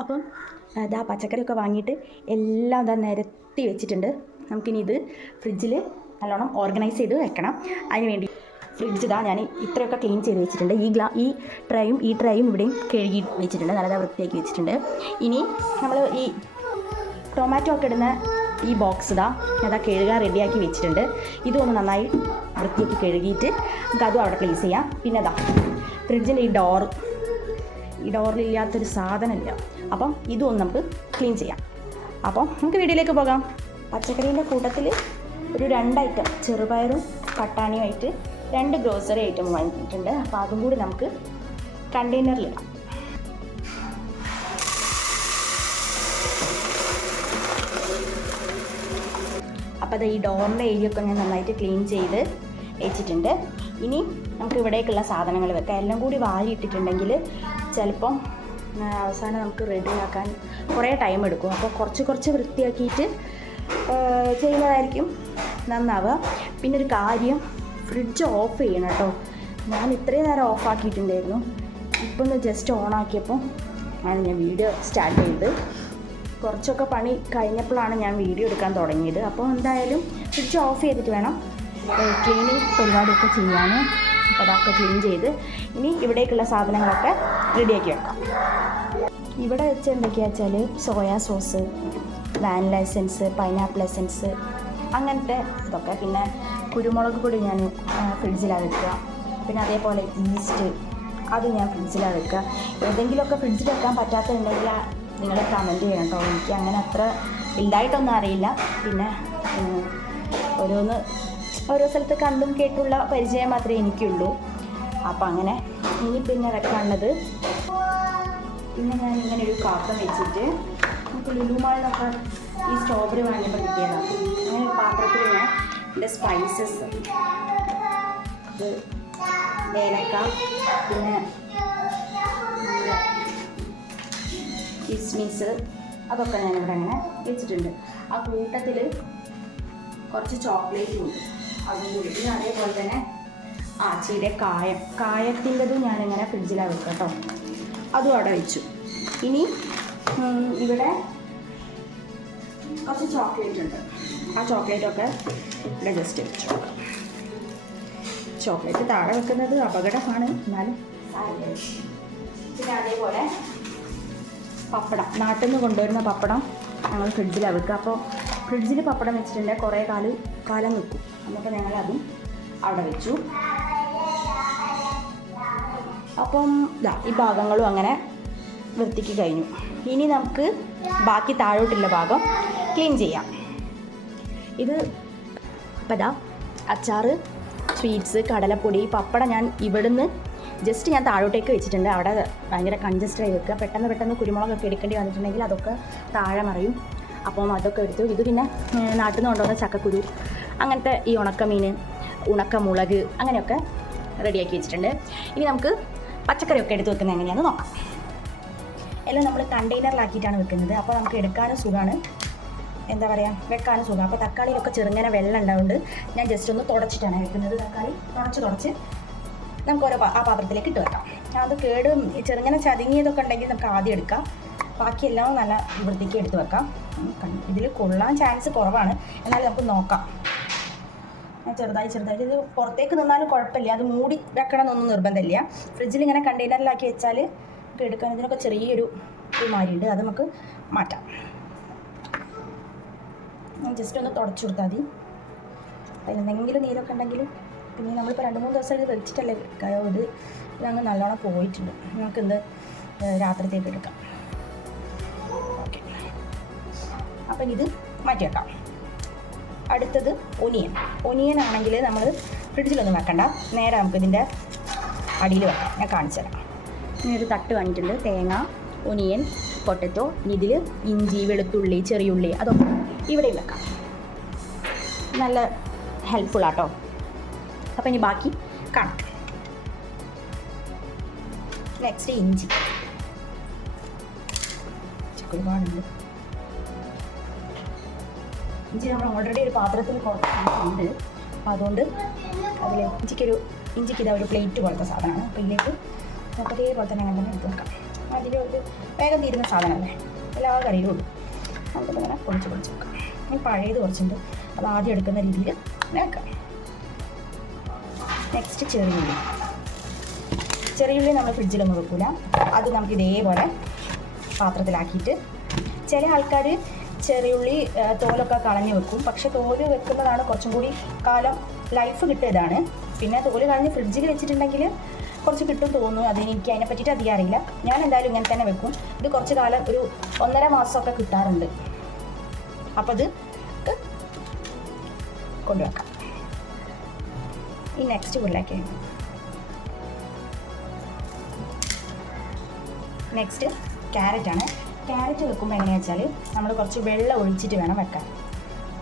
അപ്പം ഇതാ പച്ചക്കറിയൊക്കെ വാങ്ങിയിട്ട് എല്ലാം ഇതാ നിരത്തി വെച്ചിട്ടുണ്ട്. നമുക്കിനി ഇത് ഫ്രിഡ്ജിൽ നല്ലോണം ഓർഗനൈസ് ചെയ്ത് വെക്കണം. അതിന് വേണ്ടി ഫ്രിഡ്ജ് ഇതാ ഞാൻ ഇത്രയൊക്കെ ക്ലീൻ ചെയ്ത് വെച്ചിട്ടുണ്ട്. ഈ ട്രേയും ഇവിടെയും കഴുകി വെച്ചിട്ടുണ്ട്, നല്ലതാ വൃത്തിയാക്കി വെച്ചിട്ടുണ്ട്. ഇനി നമ്മൾ ഈ ടൊമാറ്റോ ഒക്കെ ഇടുന്ന ഈ ബോക്സ് ഇതാ അതാ കഴുകാൻ റെഡിയാക്കി വെച്ചിട്ടുണ്ട്. ഇതൊന്ന് നന്നായി വൃത്തിയാക്കി കഴുകിയിട്ട് നമുക്ക് അതും അവിടെ പ്ലേസ് ചെയ്യാം. പിന്നെ ഇതാ ഫ്രിഡ്ജിൻ്റെ ഈ ഡോറിലില്ലാത്തൊരു സാധനമില്ല, അപ്പം ഇതും നമുക്ക് ക്ലീൻ ചെയ്യാം. അപ്പം നമുക്ക് വീഡിയോയിലേക്ക് പോകാം. പച്ചക്കറീൻ്റെ കൂട്ടത്തിൽ ഒരു 2 ഐറ്റം ചെറുപയറും പട്ടാണിയുമായിട്ട് 2 ഗ്രോസറി ഐറ്റം വാങ്ങിയിട്ടുണ്ട്. അപ്പോൾ അതും കൂടി നമുക്ക് കണ്ടെയ്നറിലിടാം. അപ്പോൾ അത് ഈ ഡോറിൻ്റെ ഏരിയ ഒക്കെ ഞാൻ നന്നായിട്ട് ക്ലീൻ ചെയ്ത് വെച്ചിട്ടുണ്ട്. ഇനി നമുക്ക് ഇവിടേക്കുള്ള സാധനങ്ങൾ വെക്കാം. എല്ലാം കൂടി വാരി ഇട്ടിട്ടുണ്ടെങ്കിൽ ചിലപ്പം അവസാനം നമുക്ക് റെഡിയാക്കാൻ കുറേ ടൈം എടുക്കും. അപ്പോൾ കുറച്ച് വൃത്തിയാക്കിയിട്ട് ചെയ്യുന്നതായിരിക്കും നന്നാവുക. പിന്നെ ഒരു കാര്യം, ഫ്രിഡ്ജ് ഓഫ് ചെയ്യണം കേട്ടോ. ഞാൻ ഇത്രയും നേരം ഓഫാക്കിയിട്ടുണ്ടായിരുന്നു. ഇപ്പം ഒന്ന് ജസ്റ്റ് ഓണാക്കിയപ്പോൾ ആണ് ഞാൻ വീഡിയോ സ്റ്റാർട്ട് ചെയ്തത്. കുറച്ചൊക്കെ പണി കഴിഞ്ഞപ്പോഴാണ് ഞാൻ വീഡിയോ എടുക്കാൻ തുടങ്ങിയത്. അപ്പോൾ എന്തായാലും ഫ്രിഡ്ജ് ഓഫ് ചെയ്തിട്ട് വേണം ക്ലീനിങ് പരിപാടിയൊക്കെ ചെയ്യാൻ. അപ്പോൾ അതൊക്കെ ക്ലീൻ ചെയ്ത് ഇനി ഇവിടേക്കുള്ള സാധനങ്ങളൊക്കെ റെഡിയാക്കി വെക്കാം. ഇവിടെ വെച്ച് എന്തൊക്കെയാണെന്ന് വെച്ചാൽ soya sauce, vanilla essence, pineapple essence, അങ്ങനത്തെ ഇതൊക്കെ. പിന്നെ കുരുമുളക് പൊടി ഞാൻ ഫ്രിഡ്ജിലാണ് വെക്കുക. പിന്നെ അതേപോലെ ഈസ്റ്റ്, അത് ഞാൻ ഫ്രിഡ്ജിലാണ് വെക്കുക. ഏതെങ്കിലുമൊക്കെ ഫ്രിഡ്ജിൽ വെക്കാൻ പറ്റാത്തതുണ്ടെങ്കിൽ നിങ്ങൾ കമൻറ്റ് ചെയ്യണം കേട്ടോ. എനിക്ക് അങ്ങനെ അത്ര വലുതായിട്ടൊന്നും അറിയില്ല. പിന്നെ ഓരോ സ്ഥലത്ത് കണ്ടും കേട്ടുള്ള പരിചയം മാത്രമേ എനിക്കുള്ളൂ. അപ്പം അങ്ങനെ ഇനി പിന്നെ വെക്കാനുള്ളത്, പിന്നെ ഞാൻ ഇങ്ങനെ ഒരു പാത്രം വെച്ചിട്ട് നമുക്ക് ലുലുമാളിലൊക്കെ ഈ സ്ട്രോബെറി വാങ്ങിയപ്പോൾ കിട്ടിയതാണ്. അങ്ങനെ ഒരു പാത്രത്തിൽ ഞാൻ എൻ്റെ സ്പൈസസ്, ഇത് ഏലക്ക, പിന്നെ കിസ്മിസ്, അതൊക്കെ ഞാനിവിടെ അങ്ങനെ വെച്ചിട്ടുണ്ട്. ആ കൂട്ടത്തിൽ കുറച്ച് ചോക്ലേറ്റും ഉണ്ട്, അതും കൂടി. പിന്നെ അതേപോലെ തന്നെ ആച്ചിയുടെ കായത്തിൻ്റെതും ഞാനിങ്ങനെ ഫ്രിഡ്ജിലാണ് വെക്കുക കേട്ടോ. അതും അവിടെ വെച്ചു. ഇനി ഇവിടെ കുറച്ച് ചോക്ലേറ്റ് ഉണ്ട്. ആ ചോക്ലേറ്റൊക്കെ ഇവിടെ ജസ്റ്റ് വെച്ചു. ചോക്ലേറ്റ് താഴെ വെക്കുന്നത് അപകടമാണ്, എന്നാലും പിന്നെ അതേപോലെ പപ്പടം, നാട്ടിൽ നിന്ന് കൊണ്ടുവരുന്ന പപ്പടം ഞങ്ങൾ ഫ്രിഡ്ജിലാണ് വെക്കുക. അപ്പോൾ ഫ്രിഡ്ജിൽ പപ്പടം വെച്ചിട്ടുണ്ടെങ്കിൽ കുറേ കാലം നിൽക്കും. എന്നിട്ട് ഞങ്ങൾ അതും അവിടെ വെച്ചു. അപ്പം ഈ ഭാഗങ്ങളും അങ്ങനെ വൃത്തിക്ക് കഴിഞ്ഞു. ഇനി നമുക്ക് ബാക്കി താഴോട്ടുള്ള ഭാഗം ക്ലീൻ ചെയ്യാം. ഇത് അപ്പം അച്ചാറ്, സ്വീറ്റ്സ്, കടലപ്പൊടി, പപ്പടം ഞാൻ ഇവിടുന്ന് ജസ്റ്റ് ഞാൻ താഴോട്ടേക്ക് വെച്ചിട്ടുണ്ട്. അവിടെ ഭയങ്കര കൺജസ്റ്റഡായി വെക്കുക. പെട്ടെന്ന് കുരുമുളകൊക്കെ എടുക്കേണ്ടി വന്നിട്ടുണ്ടെങ്കിൽ അതൊക്കെ താഴെ മറിയും. അപ്പം അതൊക്കെ എടുത്തു. ഇത് പിന്നെ നാട്ടിൽ നിന്ന് കൊണ്ടുവന്ന ചക്കക്കുരു, അങ്ങനത്തെ ഈ ഉണക്കമീൻ, ഉണക്കമുളക്, അങ്ങനെയൊക്കെ റെഡിയാക്കി വെച്ചിട്ടുണ്ട്. ഇനി നമുക്ക് പച്ചക്കറിയൊക്കെ എടുത്ത് വെക്കുന്നത് എങ്ങനെയാണെന്ന് നോക്കാം. എല്ലാം നമ്മൾ കണ്ടെയ്നറിലാക്കിയിട്ടാണ് വെക്കുന്നത്. അപ്പോൾ നമുക്ക് എടുക്കാനും സുഖമാണ്, എന്താ പറയുക, വെക്കാനും സുഖം. അപ്പോൾ തക്കാളിയിലൊക്കെ ചെറുങ്ങനെ വെള്ളം ഉണ്ടാവുകൊണ്ട് ഞാൻ ജസ്റ്റ് ഒന്ന് തുടച്ചിട്ടാണ് വെക്കുന്നത്. തക്കാളി തുടച്ച് നമുക്ക് ആ പാത്രത്തിലേക്ക് ഇട്ട് വെക്കാം. അത് ചെറുങ്ങനെ ചതുങ്ങിയതൊക്കെ ഉണ്ടെങ്കിൽ നമുക്ക് ആദ്യം എടുക്കാം. ബാക്കിയെല്ലാം നല്ല വൃത്തിക്ക് എടുത്ത് വെക്കാം. ഇതിൽ കൊള്ളാൻ ചാൻസ് കുറവാണ്, എന്നാലും നമുക്ക് നോക്കാം. ചെറുതായിട്ട് ഇത് പുറത്തേക്ക് നിന്നാലും കുഴപ്പമില്ല. അത് മൂടി വെക്കണമെന്നൊന്നും നിർബന്ധമില്ല. ഫ്രിഡ്ജിൽ ഇങ്ങനെ കണ്ടെയ്നറിലാക്കി വെച്ചാൽ നമുക്ക് എടുക്കാൻ ഇതിനൊക്കെ ചെറിയൊരു മാരിയുണ്ട്, അത് നമുക്ക് മാറ്റാം. ജസ്റ്റ് ഒന്ന് തുടച്ചു കൊടുത്താൽ മതി. അതിലെന്തെങ്കിലും നീരൊക്കെ ഉണ്ടെങ്കിൽ, പിന്നെ നമ്മളിപ്പോൾ 2-3 ദിവസം ഇത് വെച്ചിട്ടല്ലേ ഇത് ഇതങ്ങ് നല്ലോണം പോയിട്ടുണ്ട്. നമുക്കിത് രാത്രിത്തേക്ക് എടുക്കാം. ഓക്കെ, അപ്പം ഇത് മാറ്റി വെക്കാം. അടുത്തത് ഒനിയൻ ആണെങ്കിൽ നമ്മൾ ഫ്രിഡ്ജിലൊന്നും വെക്കണ്ട, നേരെ നമുക്കിതിൻ്റെ അടിയിൽ വെക്കാം. ഞാൻ കാണിച്ചു തരാം. ഇനി ഒരു തട്ട് വാങ്ങിയിട്ടുണ്ട്. തേങ്ങ, ഒനിയൻ, പൊട്ടറ്റോ, ഇതിൽ ഇഞ്ചി, വെളുത്തുള്ളി, ചെറിയുള്ളി, അതൊക്കെ ഇവിടെയും വെക്കാം. നല്ല ഹെൽപ്ഫുള്ളാട്ടോ. അപ്പം ഇനി ബാക്കി കാണാം. നെക്സ്റ്റ് ഇഞ്ചി, ഒരുപാടുണ്ട്. ഇഞ്ചി നമ്മൾ ഓൾറെഡി ഒരു പാത്രത്തിൽ കുറച്ചുണ്ട്. അപ്പോൾ അതുകൊണ്ട് ഇഞ്ചിക്ക് ഇതാ ഒരു പ്ലേറ്റ് പോലത്തെ സാധനമാണ്. അപ്പോൾ ഇതിലേക്ക് നമുക്ക് അതേപോലെ തന്നെ അങ്ങനെ തന്നെ എടുത്ത് വെക്കാം. അതിലൊരു വേഗം തീരുന്ന സാധനമല്ലേ, എല്ലാ കറിയിലും ഇടും. നമുക്കിങ്ങനെ പൊളിച്ച് വെക്കാം. ഈ പഴയത് കുറച്ചുണ്ട്, അത് ആദ്യം എടുക്കുന്ന രീതിയിൽ വെക്കാം. നെക്സ്റ്റ് ചെറിയുള്ളി നമ്മൾ ഫ്രിഡ്ജിലൊന്നും വെക്കില്ല. അത് നമുക്ക് ഇതേപോലെ പാത്രത്തിലാക്കിയിട്ട്, ചില ആൾക്കാർ ചെറിയുള്ളി തോലൊക്കെ കളഞ്ഞ് വെക്കും. പക്ഷെ തോല് വെക്കുന്നതാണ് കുറച്ചും കൂടി കാലം ലൈഫ് കിട്ടിയതാണ്. പിന്നെ തോല് കളഞ്ഞ് ഫ്രിഡ്ജിൽ വെച്ചിട്ടുണ്ടെങ്കിൽ കുറച്ച് കിട്ടും തോന്നുന്നു. എനിക്ക് അതിനെ പറ്റിയിട്ട് അധികം അറിയില്ല. ഞാൻ എന്തായാലും ഇങ്ങനെ തന്നെ വെക്കും. ഇത് കുറച്ച് കാലം, ഒരു 1.5 മാസമൊക്കെ കിട്ടാറുണ്ട്. അപ്പോൾ അത് കൊണ്ടുവെക്കാം. ഈ നെക്സ്റ്റ് ഉരുളാക്കി നെക്സ്റ്റ് ക്യാരറ്റാണ്. ക്യാരറ്റ് വെക്കുമ്പോൾ എങ്ങനെയാണെന്ന് വെച്ചാൽ നമ്മൾ കുറച്ച് വെള്ളം ഒഴിച്ചിട്ട് വേണം വെക്കാൻ.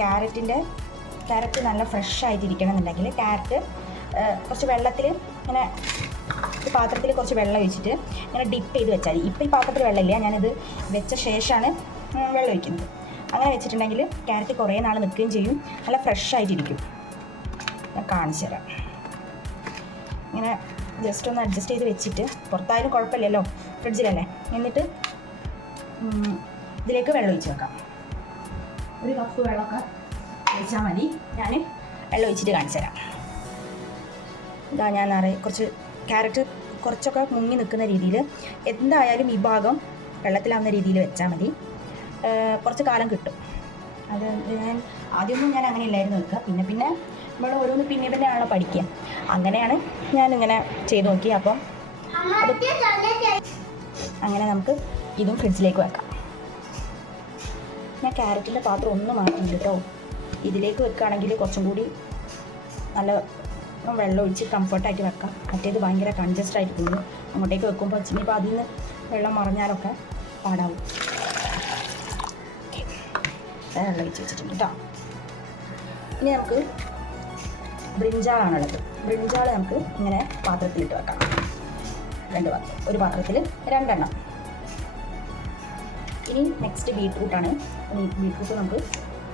ക്യാരറ്റ് നല്ല ഫ്രഷ് ആയിട്ടിരിക്കണം എന്നുണ്ടെങ്കിൽ ക്യാരറ്റ് കുറച്ച് വെള്ളത്തിൽ ഇങ്ങനെ ഈ പാത്രത്തിൽ കുറച്ച് വെള്ളം ഒഴിച്ചിട്ട് ഇങ്ങനെ ഡിപ്പ് ചെയ്ത് വെച്ചാൽ മതി. ഇപ്പോൾ ഈ പാത്രത്തിൽ വെള്ളമില്ല, ഞാനിത് വെച്ച ശേഷമാണ് വെള്ളം ഒഴിക്കുന്നത്. അങ്ങനെ വെച്ചിട്ടുണ്ടെങ്കിൽ ക്യാരറ്റ് കുറേ നാൾ നിൽക്കുകയും ചെയ്യും, നല്ല ഫ്രഷ് ആയിട്ടിരിക്കും. ഞാൻ കാണിച്ചു തരാം. ഇങ്ങനെ ജസ്റ്റ് ഒന്ന് അഡ്ജസ്റ്റ് ചെയ്ത് വെച്ചിട്ട്, പുറത്തായാലും കുഴപ്പമില്ലല്ലോ, ഫ്രിഡ്ജിലല്ലേ. എന്നിട്ട് ഇതിലേക്ക് വെള്ളം ഒഴിച്ച് വെക്കാം. ഒരു കപ്പ് വെള്ളമൊക്കെ ഒഴിച്ചാൽ മതി. ഞാൻ വെള്ളം ഒഴിച്ചിട്ട് കാണിച്ചു തരാം. ഇതാ ഞാൻ കുറച്ച് ക്യാരറ്റ് കുറച്ചൊക്കെ മുങ്ങി നിൽക്കുന്ന രീതിയിൽ, എന്തായാലും ഈ ഭാഗം വെള്ളത്തിലാവുന്ന രീതിയിൽ വെച്ചാൽ മതി. കുറച്ച് കാലം കിട്ടും. അത് ആദ്യമൊന്നും ഞാൻ അങ്ങനെ ഇല്ലായിരുന്നു വെക്കുക. പിന്നെ നമ്മൾ ഓരോന്ന് പിന്നെയാണല്ലോ പഠിക്കുക. അങ്ങനെയാണ് ഞാനിങ്ങനെ ചെയ്ത് നോക്കി. അപ്പം അങ്ങനെ നമുക്ക് ഇതും ഫ്രിഡ്ജിലേക്ക് വെക്കാം. ഞാൻ ക്യാരറ്റിൻ്റെ പാത്രം ഒന്ന് മാറ്റിയിട്ടുണ്ട് കേട്ടോ. ഇതിലേക്ക് വെക്കുകയാണെങ്കിൽ കുറച്ചും കൂടി നല്ല വെള്ളം ഒഴിച്ച് കംഫർട്ടായിട്ട് വെക്കാം. മറ്റേത് ഭയങ്കര കൺജസ്റ്റ് ആയിട്ട് തോന്നും. അങ്ങോട്ടേക്ക് വെക്കുമ്പോൾ ഇനിയിപ്പോൾ അതിൽ നിന്ന് വെള്ളം മറിഞ്ഞാലൊക്കെ പാടാവും. വെള്ളം ഒഴിച്ച് വെച്ചിട്ടുണ്ട് കേട്ടോ. ഇനി നമുക്ക് ബ്രിഞ്ചാളാണുള്ളത്. ബ്രിഞ്ചാൾ നമുക്ക് ഇങ്ങനെ പാത്രത്തിലിട്ട് വെക്കാം. ഒരു പാത്രത്തിൽ 2 എണ്ണം. ഇനി നെക്സ്റ്റ് ബീട്രൂട്ടാണ്. ബീട്രൂട്ട് നമുക്ക്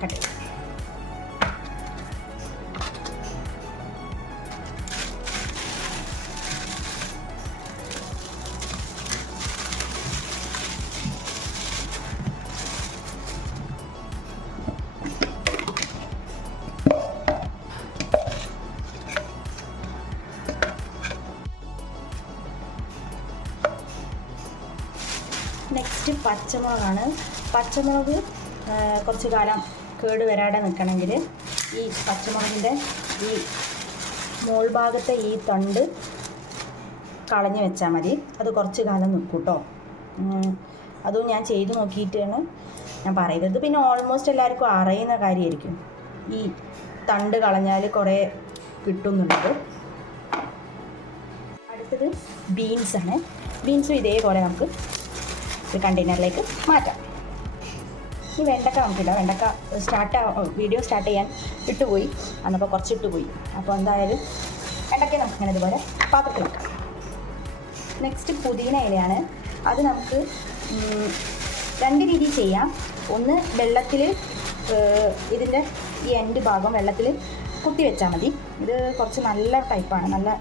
കട്ട് ചെയ്യാം. നെക്സ്റ്റ് പച്ചമുളകാണ്. പച്ചമുളക് കുറച്ച് കാലം കേട് വരാതെ നിൽക്കണമെങ്കിൽ ഈ പച്ചമുളകിൻ്റെ ഈ മോൾ ഭാഗത്തെ ഈ തണ്ട് കളഞ്ഞ് വെച്ചാൽ മതി. അത് കുറച്ച് കാലം നിൽക്കും കേട്ടോ. അതും ഞാൻ ചെയ്ത് നോക്കിയിട്ടാണ് ഞാൻ പറയുന്നത്. പിന്നെ ഓൾമോസ്റ്റ് എല്ലാവർക്കും അറിയുന്ന കാര്യമായിരിക്കും, ഈ തണ്ട് കളഞ്ഞാൽ കുറേ കിട്ടുന്നുള്ളത്. അടുത്തത് ബീൻസാണ്. ബീൻസും ഇതേപോലെ നമുക്ക് ഒരു കണ്ടെയ്നറിലേക്ക് മാറ്റാം. ഈ വെണ്ടക്ക നമുക്കിടാം. വെണ്ടക്ക വീഡിയോ സ്റ്റാർട്ട് ചെയ്യാൻ ഇട്ടുപോയി, അന്നപ്പോൾ കുറച്ച് ഇട്ടുപോയി. അപ്പോൾ എന്തായാലും വെണ്ടക്ക നമുക്കിങ്ങനെ ഇതുപോലെ പാത്രത്തിൽ വെക്കാം. നെക്സ്റ്റ് പുതിന ഇലയാണ്. അത് നമുക്ക് 2 രീതിയിൽ ചെയ്യാം. ഒന്ന് വെള്ളത്തിൽ ഇതിൻ്റെ ഈ എൻഡ് ഭാഗം വെള്ളത്തിൽ കുത്തി വെച്ചാൽ മതി. ഇത് കുറച്ച് നല്ല ടൈപ്പാണ്. നല്ല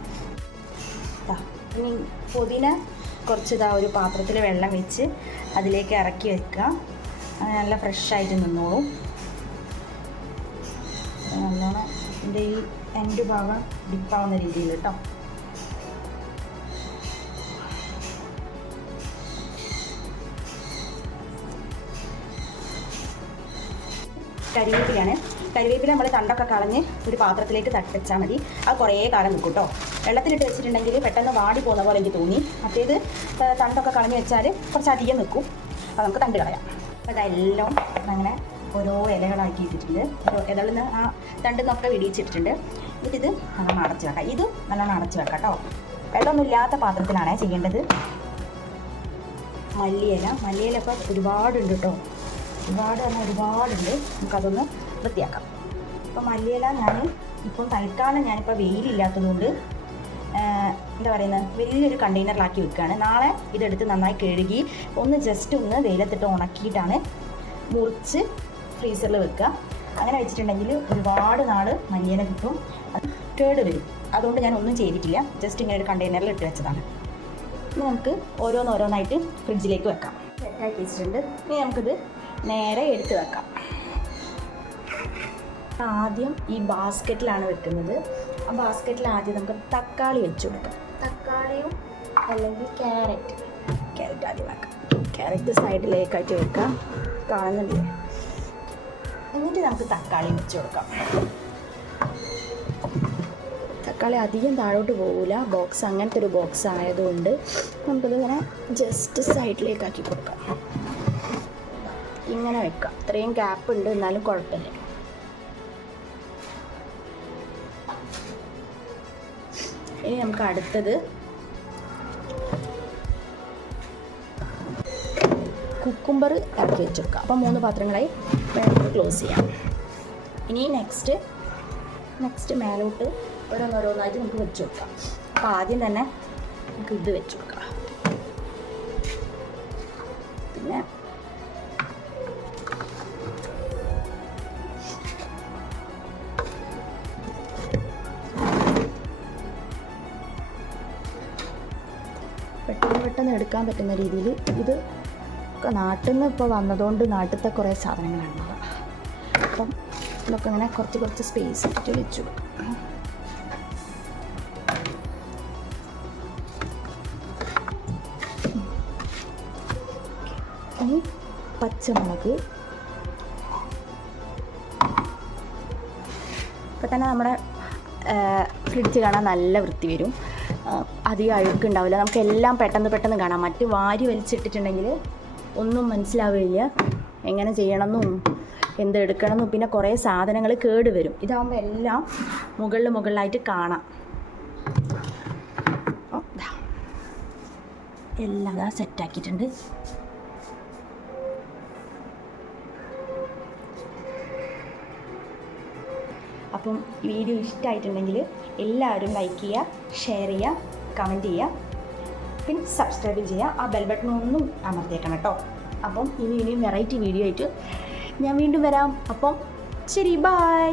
ഇനി പുതിന കുറച്ച് ഒരു പാത്രത്തിൽ വെള്ളം വെച്ച് അതിലേക്ക് ഇറക്കി വെക്കുക. അങ്ങനെ നല്ല ഫ്രഷായിട്ട് നിന്നോളും. നല്ലോണം ഇതിൻ്റെ ഈ എൻഡ് ഭാഗം ഡിപ്പാവുന്ന രീതിയിൽ കേട്ടോ. കരിവേപ്പിലാണ്. കരിവേപ്പില നമ്മൾ തണ്ടൊക്കെ കളഞ്ഞ് ഒരു പാത്രത്തിലേക്ക് വെച്ചാൽ മതി. അത് കുറേ കാലം നിൽക്കും കേട്ടോ. വെള്ളത്തിലിട്ട് വെച്ചിട്ടുണ്ടെങ്കിൽ പെട്ടെന്ന് വാടി പോകുന്ന പോലെ എനിക്ക് തോന്നി. മറ്റേത് തണ്ടൊക്കെ കളഞ്ഞ് വെച്ചാൽ കുറച്ചധികം നിൽക്കും. അപ്പോൾ നമുക്ക് തണ്ട് കളയാം. അപ്പോൾ അതെല്ലാം അങ്ങനെ ഓരോ ഇലകളാക്കി ഇട്ടിട്ടുണ്ട്. ഇതളിൽ നിന്ന് ആ തണ്ടിൽ നിന്നൊക്കെ വിടിയിച്ചിട്ടിട്ടുണ്ട്. എന്നിട്ടിത് നല്ലോണം അടച്ച് വെക്കാം. ഇത് നല്ലോണം അടച്ച് വെക്കാം കേട്ടോ. വെള്ളമൊന്നും ഇല്ലാത്ത പാത്രത്തിലാണേ ചെയ്യേണ്ടത്. മല്ലിയില ഇപ്പോൾ ഒരുപാടുണ്ട് കേട്ടോ. ഒരുപാടുണ്ട്. നമുക്കതൊന്ന് വൃത്തിയാക്കാം. അപ്പോൾ മല്ലിയില ഞാൻ ഇപ്പം തൽക്കാലം ഞാനിപ്പോൾ വെയിലില്ലാത്തതുകൊണ്ട് എന്താ പറയുന്നത്, വലിയൊരു കണ്ടെയ്നറിലാക്കി വെക്കുകയാണ്. നാളെ ഇതെടുത്ത് നന്നായി കഴുകി ജസ്റ്റ് ഒന്ന് വെയിലത്തിട്ട് ഉണക്കിയിട്ടാണ് മുറിച്ച് ഫ്രീസറിൽ വെക്കുക. അങ്ങനെ വെച്ചിട്ടുണ്ടെങ്കിൽ ഒരുപാട് നാൾ മല്ലിയില കിട്ടും. അത് കേട് വരും. അതുകൊണ്ട് ഞാൻ ഒന്നും ചെയ്തിട്ടില്ല. ജസ്റ്റ് ഇങ്ങനെ ഒരു കണ്ടെയ്നറിൽ ഇട്ട് വെച്ചതാണ്. ഇനി നമുക്ക് ഓരോന്നോരോന്നായിട്ട് ഫ്രിഡ്ജിലേക്ക് വെക്കാം. സെറ്റാക്കി വെച്ചിട്ടുണ്ട്. ഇനി നമുക്കിത് നേരെ എടുത്ത് വെക്കാം. ആദ്യം ഈ ബാസ്ക്കറ്റിലാണ് വെക്കുന്നത്. ആ ബാസ്ക്കറ്റിൽ ആദ്യം നമുക്ക് തക്കാളി വെച്ച് കൊടുക്കാം. തക്കാളിയും അല്ലെങ്കിൽ ക്യാരറ്റ് ആദ്യം വെക്കാം. ക്യാരറ്റ് സൈഡിലേക്കായിട്ട് വെക്കാം, കാണുന്നില്ലേ? എന്നിട്ട് നമുക്ക് തക്കാളി വെച്ച് കൊടുക്കാം. തക്കാളി അധികം താഴോട്ട് പോകില്ല, ബോക്സ് അങ്ങനത്തെ ഒരു ബോക്സ് ആയതുകൊണ്ട് നമുക്കിതിങ്ങനെ ജസ്റ്റ് സൈഡിലേക്കാക്കി കൊടുക്കാം. ഇങ്ങനെ വെക്കാം. ഇത്രയും ഗ്യാപ്പ് ഉണ്ട്, എന്നാലും കുഴപ്പമില്ല. ഇനി നമുക്ക് അടുത്തത് കുക്കുംബർ ഇറക്കി വെച്ചെടുക്കാം. അപ്പോൾ 3 പാത്രങ്ങളായി വേണമെങ്കിൽ ക്ലോസ് ചെയ്യാം. ഇനി നെക്സ്റ്റ് മേലോട്ട് ഓരോന്നോരോന്നായിട്ട് നമുക്ക് വെച്ച് കൊടുക്കാം. അപ്പോൾ ആദ്യം തന്നെ നമുക്ക് ഇത് വെച്ച് കൊടുക്കാം. പിന്നെ പെട്ടെന്ന് എടുക്കാൻ പറ്റുന്ന രീതിയിൽ ഇത് നാട്ടിൽ നിന്ന് ഇപ്പോൾ വന്നതുകൊണ്ട് നാട്ടിലത്തെ കുറേ സാധനങ്ങളാണ്. അപ്പം ഇതൊക്കെ ഇങ്ങനെ കുറച്ച് സ്പേസ് ഇട്ട് വെച്ചു കൊടുക്കാം. ഇനി പച്ചമുളക്. ഇപ്പം തന്നെ നമ്മുടെ ഫ്രിഡ്ജ് കാണാൻ നല്ല വൃത്തി വരും, അധികം അഴുക്കുണ്ടാവില്ല. നമുക്ക് എല്ലാം പെട്ടെന്ന് കാണാം. മറ്റ് വാരി വലിച്ചിട്ടിട്ടുണ്ടെങ്കിൽ ഒന്നും മനസ്സിലാവില്ല, എങ്ങനെ ചെയ്യണമെന്നും എന്തെടുക്കണമെന്നും. പിന്നെ കുറേ സാധനങ്ങൾ കേട് വരും. ഇതാകുമ്പോൾ എല്ലാം മുകളിലായിട്ട് കാണാം. എല്ലാം സെറ്റാക്കിയിട്ടുണ്ട്. അപ്പം വീഡിയോ ഇഷ്ടമായിട്ടുണ്ടെങ്കിൽ എല്ലാവരും ലൈക്ക് ചെയ്യുക, ഷെയർ ചെയ്യുക, കമൻറ്റ് ചെയ്യുക, പിന്നെ സബ്സ്ക്രൈബ് ചെയ്യുക. ആ ബെൽ ബട്ടൺ ഒന്നും അമർത്തിയേക്കണം കേട്ടോ. അപ്പം ഇനിയും വെറൈറ്റി വീഡിയോ ആയിട്ട് ഞാൻ വീണ്ടും വരാം. അപ്പം ശരി, ബൈ.